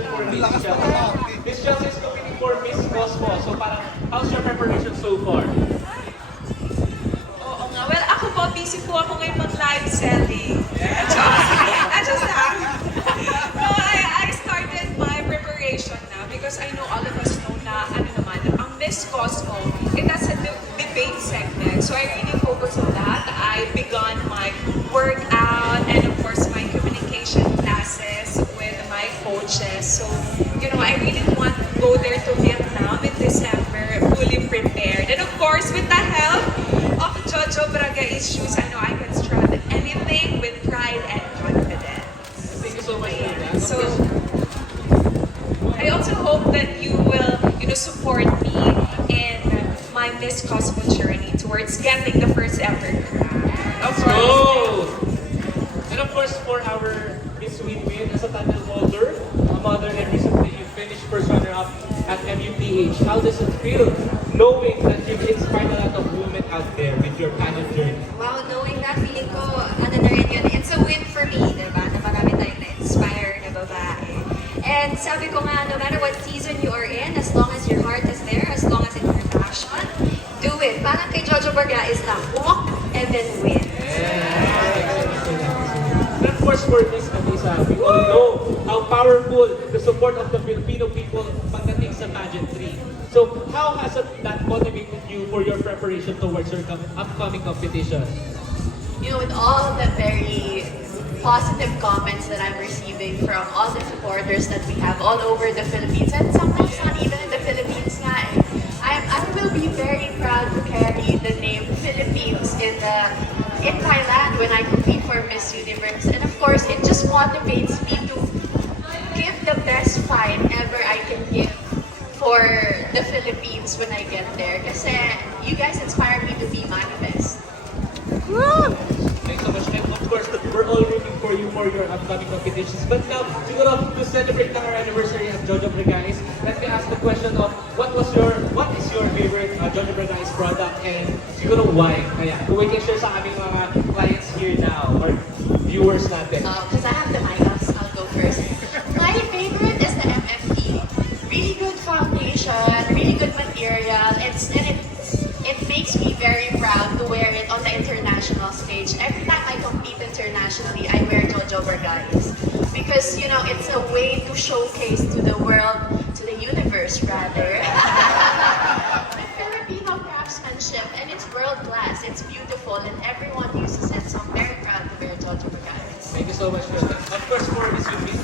question for Miss Chelsea. Miss Chelsea is competing for Miss Cosmo. So parang, how's your preparation so far? Oo nga. Well, ako po, busy po ako ngayon mag-live selling. Just no, I started my preparation now because I know all of us know na, ano naman, ang Miss Cosmo, it has a debate segment. So I really focus on that. I begun my workout and of course my communication classes with my coaches. So, you know, I really want to go there to Vietnam in December, fully prepared. And of course, with the help of Jojo Braga issues, I know I can strut anything with pride and confidence. Thank you so much for that. So, I also hope that you will, support me in my Miss Cosmo journey towards getting the first ever crown. Let's go! And of course, for our Miss Win-Win as a title holder, a mother, and recently you finished first runner-up at MUPH. How does it feel knowing that you've inspired a lot of women out there with your pageant journey? Wow, knowing that, feeling ko, ano na rin yun, it's a win for me, diba? Na marami tayong na-inspire na babae. And sabi ko nga, no matter what season you are in, as long as your heart is there, as long as it's your passion, do it. Parang kay Jojo Braga is lang, walk and then win. And of course, for Miss Anissa, we all know how powerful the support of the Filipino people pagdating sa pageantry. So, how has that motivated you for your preparation towards your upcoming competition? You know, with all the very positive comments that I'm receiving from all the supporters that we have all over the Philippines, and sometimes not even in the Philippines nga, I will be very proud to carry the name Philippines in Thailand when I compete for Miss Universe. And of course, it just motivates me to give the best fight ever I can give for the Philippines when I get there. Kasi you guys inspire me to be my best. Thanks so much. And of course, we're all rooting for you for your upcoming competitions. But now, siguro, to celebrate our anniversary at Jojo Bragais, let me ask the question of what is your favorite Jojo Bragais product and siguro why? Kaya, kung we can share sa aming mga clients here now or viewers natin. Because I have the mic, I'll go first. My favorite is the MFT. Really good foundation, really good material. It makes me very proud to wear it on the international stage. Every time I compete internationally, I wear Jojo Bragais. Because, it's a way to showcase to the world, to the universe rather, the Filipino craftsmanship. And it's world class, it's beautiful, and everyone uses it. So I'm very proud to wear Jojo Bragais. Thank you so much for that. Of course, for Miss Yuki.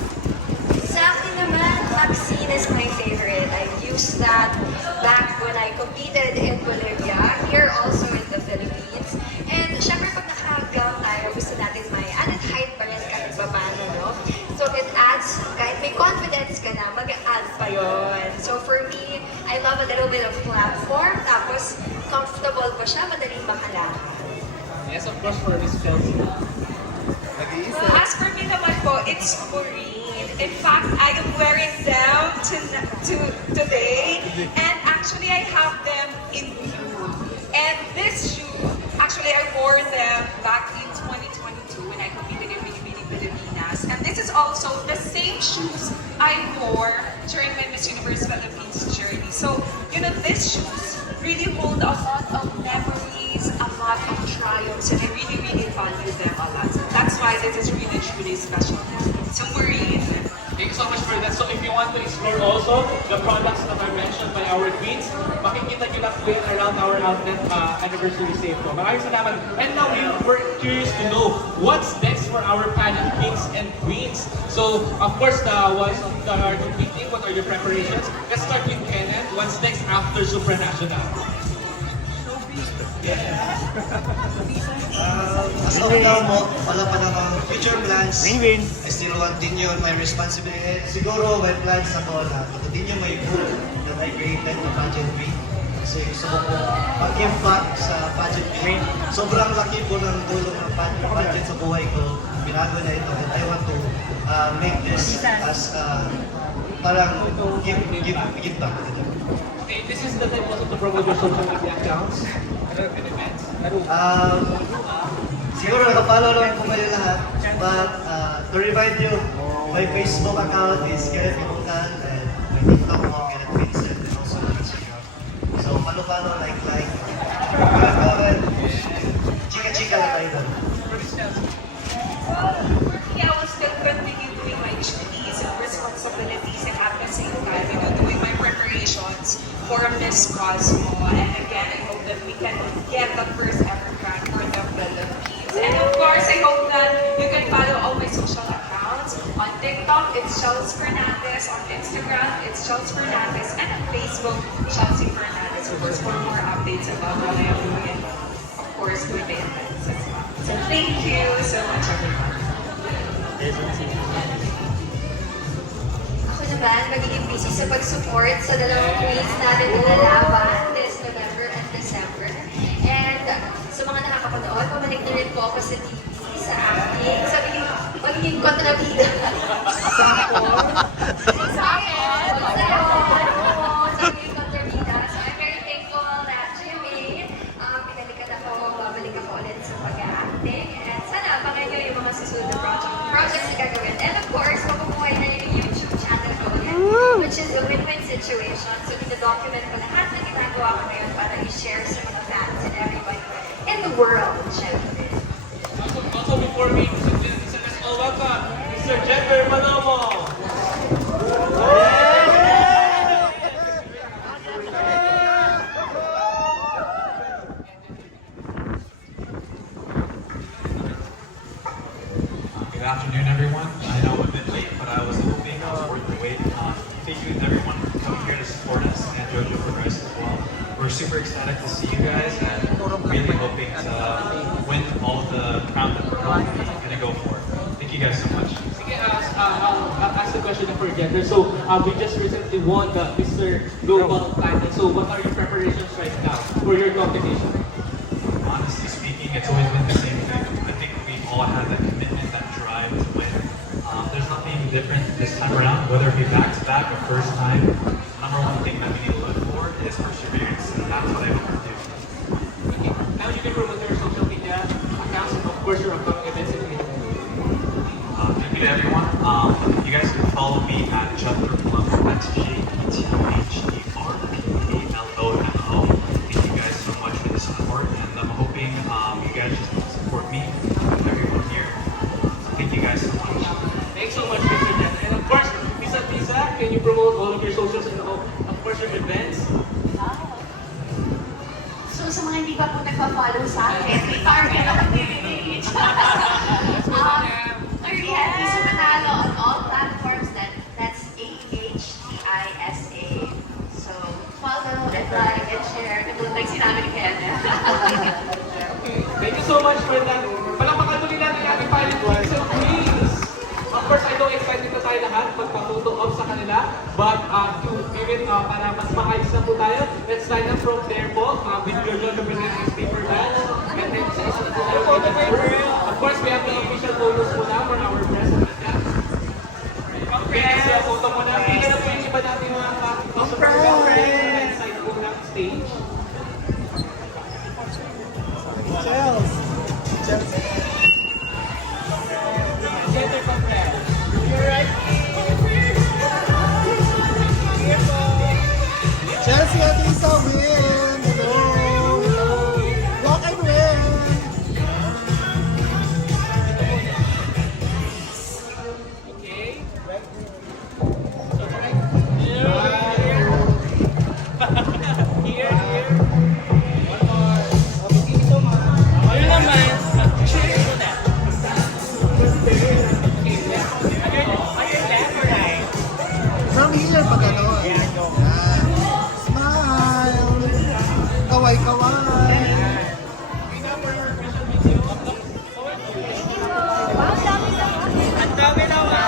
Sa akin naman, Maxine is my favorite. I used that back when I competed in Bolivia, here also in the Philippines. And syempre pag naka-gown tayo, gusto natin may added height pa rin kahit paano, no? So it adds, kahit may confidence ka na, mag-add pa yun. So for me, I love a little bit of platform, tapos comfortable pa siya, madaling makalakad. Yes, of course, for Miss Chelsea. Well, as for me naman po, it's green. In fact, I am wearing them today, and actually I have them in blue. And this shoe, actually I wore them back in 2022 when I competed in Bini Pilipinas. And this is also the same shoes I wore during my Miss Universe Philippines journey. So, these shoes really hold a lot of memories, a lot of triumphs, and I really, really value them a lot. So that's why this is really, truly special. So Maureen. Thank you so much for that. So if you want to explore also the products that are mentioned by our queens, makikita nyo lang po yan around our outlet anniversary sale po. Maraming salamat. And now we're curious to know what's next for our pageant kings and queens. So of course, the ones that are competing, what are your preparations? Let's start with Kenneth. What's next after Supranational? As of now mo, wala pa namang future plans. I still continue on my responsibility. Siguro may plans ako na to continue my book that I created na pageantry. Kasi gusto ko po mag-give back sa pageantry. Sobrang laki po ng tulong ng pageant sa buhay ko. Binago na ito and I want to make this as parang give back. Okay, this is the time also to promote your social media accounts and events. Siguro nakapalo naman po kayo lahat, but to remind you, my Facebook account is Kenneth Imungan and my TikTok mo, Kenneth Vincent, and also my Instagram. So, palo-palo, like, comment, chika-chika lang tayo doon. For me, I will still continue doing my duties and responsibilities and at the same time, doing my preparations for Miss Cosmo. And again, I hope that we can get the first ever crown for the Philippines. And of course, I hope that you can follow all my social accounts. On TikTok, it's Chels Fernandez. On Instagram, it's Chels Fernandez. And on Facebook, Chelsea Fernandez. Of course, for more updates about what I am doing. Of course, with the events as well. So thank you so much, everyone. Ako naman, magiging busy sa pag-support sa dalawang queens natin na lalaban this November and December. And sa mga nakakapanood, pabalik na rin po ako sa TV, sa acting, sa magiging kontrabida. Sa ako. Sa akin. Sa magiging kontrabida. So I'm very thankful that Jimmy, pinalikat ako, babalik ako ulit sa pag-acting. And sana, abangan nyo yung mga susunod na projects na gagawin. And of course, mabubuhay na rin yung YouTube channel ko ulit, which is a win-win situation. So, document ko lahat na ginagawa ko ngayon para i-share sa mga fans and everybody in the world, syempre. Also, before we let's all welcome Mr. Jeffer Manomo. Good afternoon, everyone. I know I'm a bit late, but I was hoping I was worth the wait. Thank you to everyone for coming here to support us and Jojo Progress as well. We're super excited to see you guys and really hoping to win all of the crown that we're going to go for. Thank you guys so much. Sige, I'll ask the question for gender. So, we just recently won the Mr. Global title. So, what are your preparations right now for your competition? Honestly speaking, it's always been the same thing. I think we've all had that commitment, that drive to win. There's nothing different this time around, whether it be back-to-back or first time. Number one thing that we need to look for is perseverance, and that's what I hope to do. Okay. Now you can promote your social media accounts and of course your upcoming events in Italy. Thank you to everyone. You guys can follow me at Jethro Plum. That's JETHRPALOMO. Thank you guys so much for the support, and I'm hoping you guys just support me and everyone here. Thank you guys so much. Thanks so much, Mr. Jen. And of course, Lisa, can you promote all of your socials and of course your events? So sa mga hindi pa po nagpa-follow sa akin, may target ako page. Ariel Lisa Manalo on all platforms. That's AHTISA. So follow and like and share. Like sinabi ni Ken. Thank you so much for that. Palakpakan tuloy natin yung ating pilot queens and queens. Of course, I know excited na tayo lahat magpa-photo off sa kanila. But to even para mas maayos na po tayo, let's sign up from there po with Jojo Luminous paper bags. And then sa isa na po tayo photo first. Of course, we have the official photos po na for our press and media. Okay, so photo mo na. Pila na po yung iba natin mga friends side po ng stage. Center complex. You're right. Chelsea at Lisa win! Hello! Hello! Walk and win! Okay. Here. One more. Okay, so much. Ayun naman. Cheers mo na. Okay, left or right? From here pa gano'n. Yan. Smile! Kaway-kaway! Ang dami naman.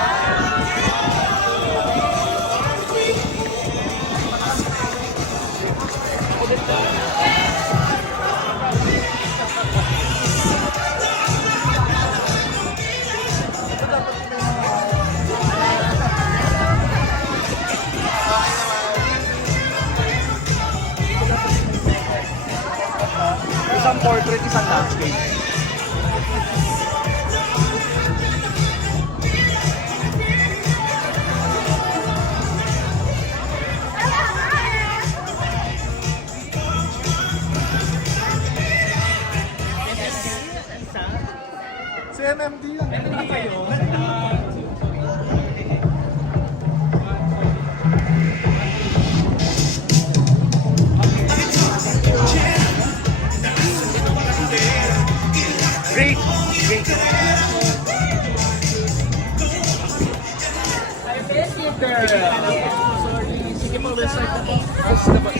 Isang portrait, isang landscape. Ganun na kayo. Great! Great! I miss you, girl. Sorry. Sige po, let's start.